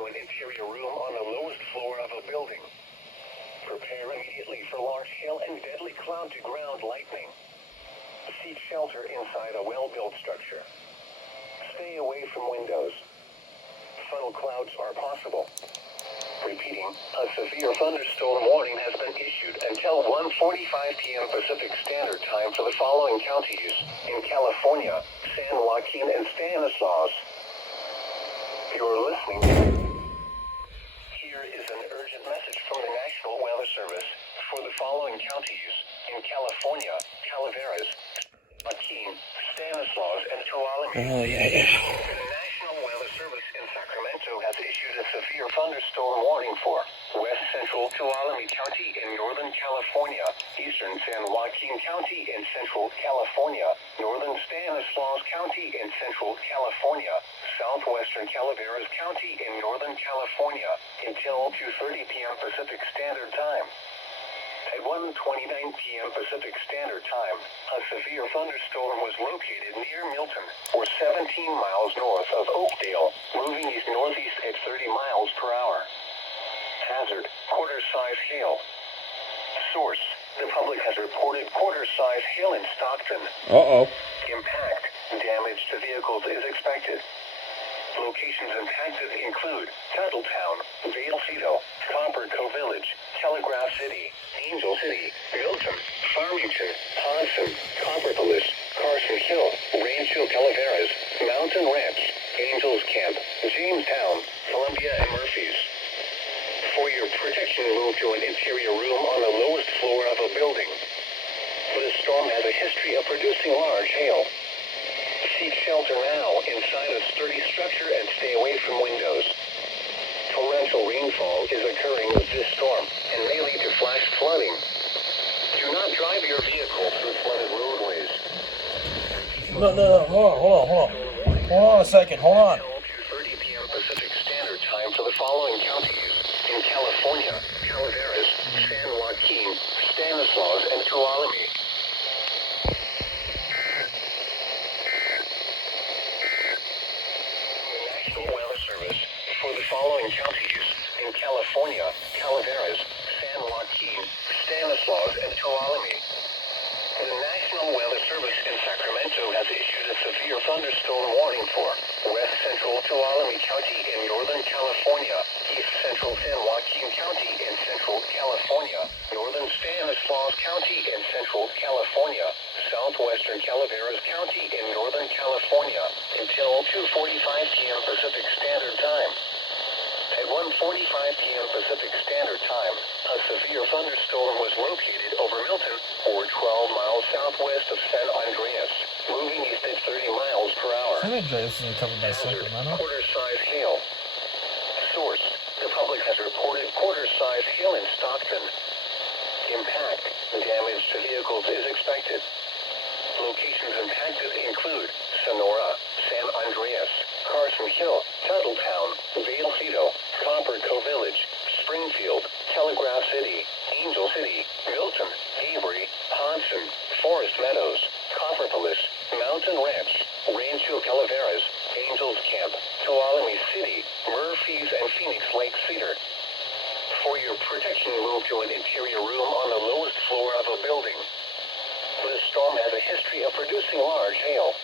to an interior room on the lowest floor of a building. Prepare immediately for large hail and deadly cloud-to-ground lightning. Seek shelter inside a well-built structure. Stay away from windows. Funnel clouds are possible. Repeating, a severe thunderstorm warning has been issued until 1:45 p.m. Pacific Standard Time for the following counties in California, San Joaquin, and Stanislaus. You're listening. Here is an urgent message from the National Weather Service for the following counties in California, Calaveras, Joaquin, Stanislaus, and Tuolumne. The National Weather Service in Sacramento has issued a severe thunderstorm warning for west central Tuolumne County in northern California, eastern San Joaquin County in central California, northern Stanislaus County in central California, southwestern Calaveras County in northern California until 2:30 p.m. Pacific Standard Time. At 1:29 p.m. Pacific Standard Time, a severe thunderstorm was located near Milton, or 17 miles north of Oakdale, moving east-northeast at 30 miles per hour. Hazard, quarter-size hail. Source, the public has reported quarter-size hail in Stockton. Impact, damage to vehicles is expected. Locations impacted include Tuttletown, Vallecito, Copper Cove Village, Telegraph City, Angel City, Milton, Farmington, Hodson, Copperpolis, Carson Hill, Rancho Calaveras, Mountain Ranch, Angels Camp, Jamestown, Columbia, and Murphys. For your protection, move to an interior room on the lowest floor of a building. The storm has a history of producing large hail. Seek shelter now inside a sturdy structure and stay away from windows. Torrential rainfall is occurring with this storm and may lead to flash flooding. Do not drive your vehicle through flooded roadways. No, hold on. Hold on a second, hold on. Until 2:30 p.m. Pacific Standard Time for the following counties in California, Calaveras, San Joaquin, Stanislaus, and Tuolumne. For the following counties in California, Calaveras, San Joaquin, Stanislaus, and Tuolumne. The National Weather Service in Sacramento has issued a severe thunderstorm warning for west central Tuolumne County in northern California, east central San Joaquin County in central California, northern Stanislaus County in central California, southwestern Calaveras County in northern California until 2:45 p.m. Pacific Standard Time. At 1:45 p.m. Pacific Standard Time, a severe thunderstorm was located over Milton, or 12 miles southwest of San Andreas, moving east at 30 miles per hour. San Andreas isn't covered by Hazard, Sacramento. quarter-size hail. Source, the public has reported quarter-size hail in Stockton. Impact, damage to vehicles is expected. Locations impacted include Sonora, San Andreas, Carson Hill, Tuttletown, Vallecito, Copper Cove Village, Springfield, Telegraph City, Angel City, Milton, Avery, Hodson, Forest Meadows, Copperpolis, Mountain Ranch, Rancho Calaveras, Angels Camp, Tuolumne City, Murphys, and Phoenix Lake Cedar. For your protection, move to an interior room on the lowest floor of a building. This storm has a history of producing large hail.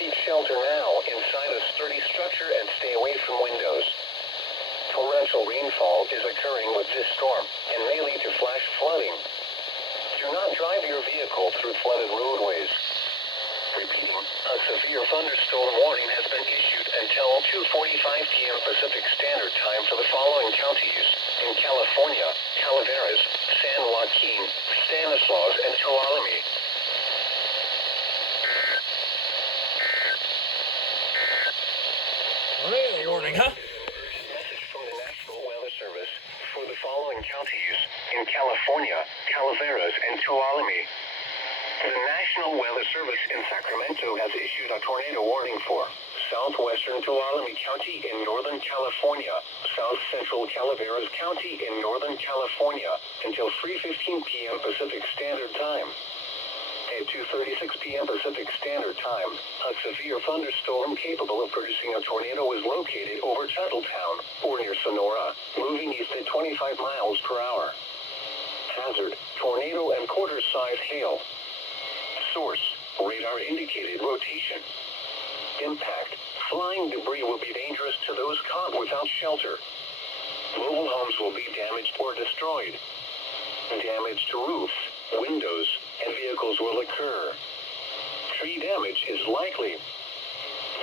Seek shelter now inside a sturdy structure and stay away from windows. Torrential rainfall is occurring with this storm and may lead to flash flooding. Do not drive your vehicle through flooded roadways. Repeating, a severe thunderstorm warning has been issued until 2:45 p.m. Pacific Standard Time for the following counties in California, Calaveras, San Joaquin, Stanislaus, and Tuolumne. Warning, huh? Message from the National Weather Service for the following counties in California, Calaveras, and Tuolumne. The National Weather Service in Sacramento has issued a tornado warning for southwestern Tuolumne County in northern California, south central Calaveras County in northern California until 3:15 p.m. Pacific Standard Time. At at 2:36 p.m. Pacific Standard Time, a severe thunderstorm capable of producing a tornado was located over Tuttletown, or near Sonora, moving east at 25 miles per hour. Hazard, tornado and quarter-size hail. Source, radar indicated rotation. Impact, flying debris will be dangerous to those caught without shelter. Mobile homes will be damaged or destroyed. Damage to roofs, windows, and vehicles will occur. Tree damage is likely.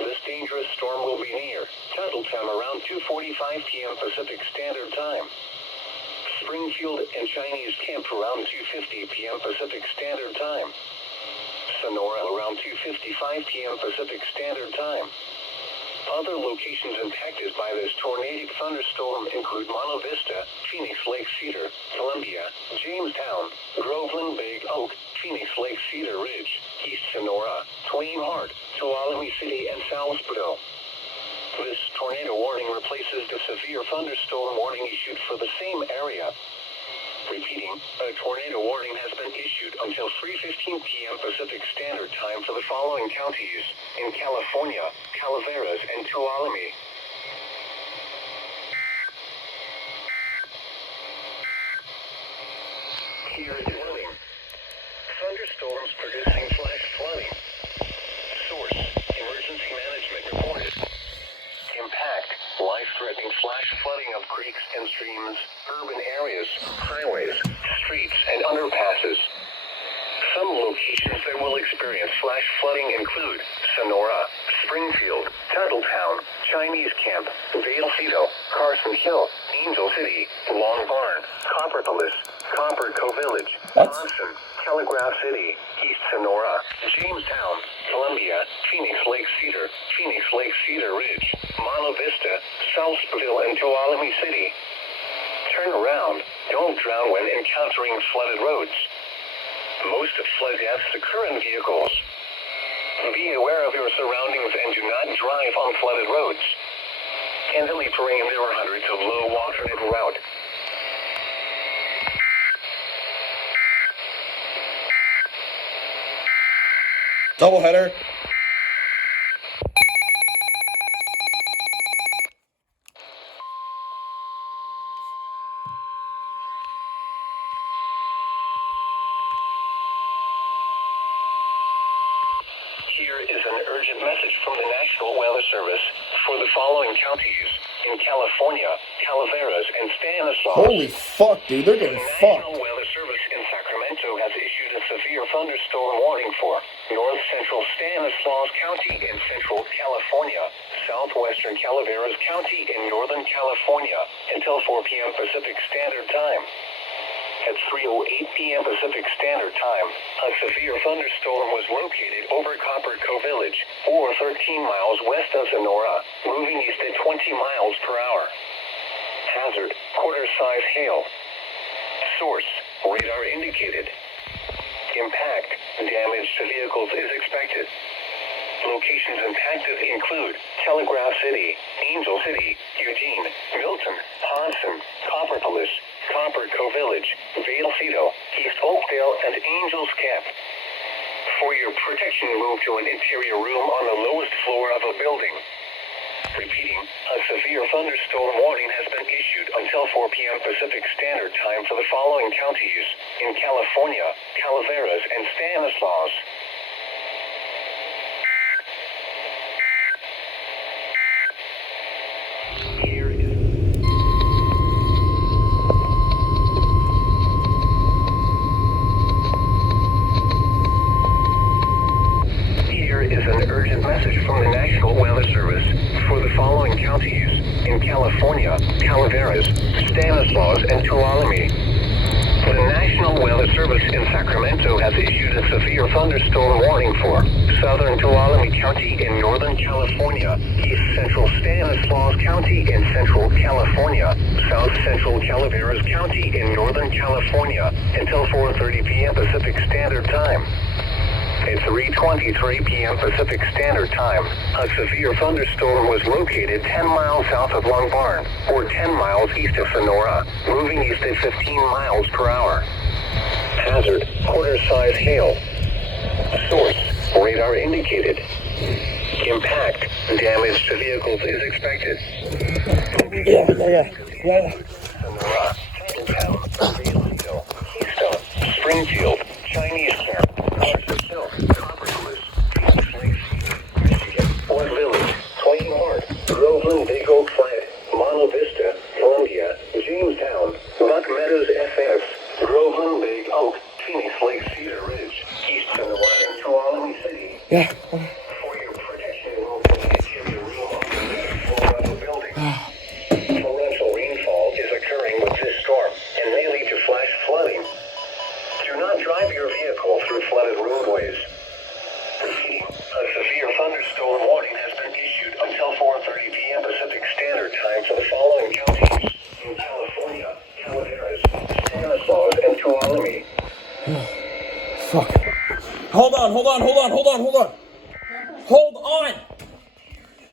This dangerous storm will be near Tuttletown around 2:45 p.m. Pacific Standard Time. Springfield and Chinese Camp around 2:50 p.m. Pacific Standard Time. Sonora around 2:55 p.m. Pacific Standard Time. Other locations impacted by this tornadic thunderstorm include Monte Vista, Phoenix Lake Cedar, Columbia, Jamestown, Groveland Big Oak, Phoenix Lake Cedar Ridge, East Sonora, Twain Harte, Tuolumne City, and Salisbury. This tornado warning replaces the severe thunderstorm warning issued for the same area. Repeating, a tornado warning has been issued until 3:15 p.m. Pacific Standard Time for the following counties in California, Calaveras, and Tuolumne. Here is warning. Thunderstorms producing flash flooding. Source, emergency management reported. Impact, life-threatening flash flooding of creeks and streams, urban areas, highways, streets, and underpasses. Some locations that will experience flash flooding include Sonora, Springfield, Tuttletown, Chinese Camp, Vallecito, Carson Hill, Angel City, Long Barn, Copperpolis, Copper Cove Village, Johnson, Telegraph City, East Sonora, Jamestown, Columbia, Phoenix Lake Cedar Ridge, Monte Vista, Southville, and Tuolumne City. Turn around. Don't drown when encountering flooded roads. Most of flood deaths occur in vehicles. Be aware of your surroundings and do not drive on flooded roads. In the lead terrain, there are hundreds of low water en route. Doubleheader. Here is an urgent message from the National Weather Service for the following counties in California, Calaveras, and Stanislaus. Holy fuck, dude, they're getting The fucked. National Weather Service in Sacramento has issued a severe thunderstorm warning for north central Stanislaus County in central California, southwestern Calaveras County in northern California until 4 p.m. Pacific Standard Time. At 3:08 p.m. Pacific Standard Time, a severe thunderstorm was located over Copper Cove Village, or 13 miles west of Sonora, moving east at 20 miles per hour. Hazard, quarter-size hail. Source, radar indicated. Impact, damage to vehicles is expected. Locations impacted include Telegraph City, Angel City, Eugene, Milton, Hodson, Copperpolis, Copper Cove Village, Vallecito, East Oakdale, and Angels Camp. For your protection, move to an interior room on the lowest floor of a building. Repeating, a severe thunderstorm warning has been issued until 4 p.m. Pacific Standard Time for the following counties in California, Calaveras, and Stanislaus. From the National Weather Service for the following counties in California, Calaveras, Stanislaus, and Tuolumne. The National Weather Service in Sacramento has issued a severe thunderstorm warning for southern Tuolumne County in northern California, east central Stanislaus County in central California, south central Calaveras County in northern California until 4:30 p.m. Pacific Standard Time. At 3:23 p.m. Pacific Standard Time, a severe thunderstorm was located 10 miles south of Long Barn, or 10 miles east of Sonora, moving east at 15 miles per hour. Hazard, quarter-size hail. Source, radar indicated. Impact, damage to vehicles is expected. Yeah. Sonora, Titantown, Keystone, Springfield, Chinese Town, Carson Hill, Coppercliff, Phoenix Lake Cedar, Michigan, Fort Village, Twain Hart, Groveland, Big Oak Flat, Monte Vista, Columbia, Jamestown, Buck Meadows FF, Groveland, Big Oak, Phoenix Lake Cedar Ridge, East Sonora, and Tuolumne City. Yeah. For your protection, we'll give you room on the main floor of the building. Torrential rainfall is occurring with this storm and may lead to flash flooding. Do not drive your vehicle through flooded roadways. Repeating, a severe thunderstorm warning has been issued until 4:30 p.m. Pacific Standard Time for the following counties in California, Calaveras, Stanislaus, and Tuolumne. Fuck. Hold on.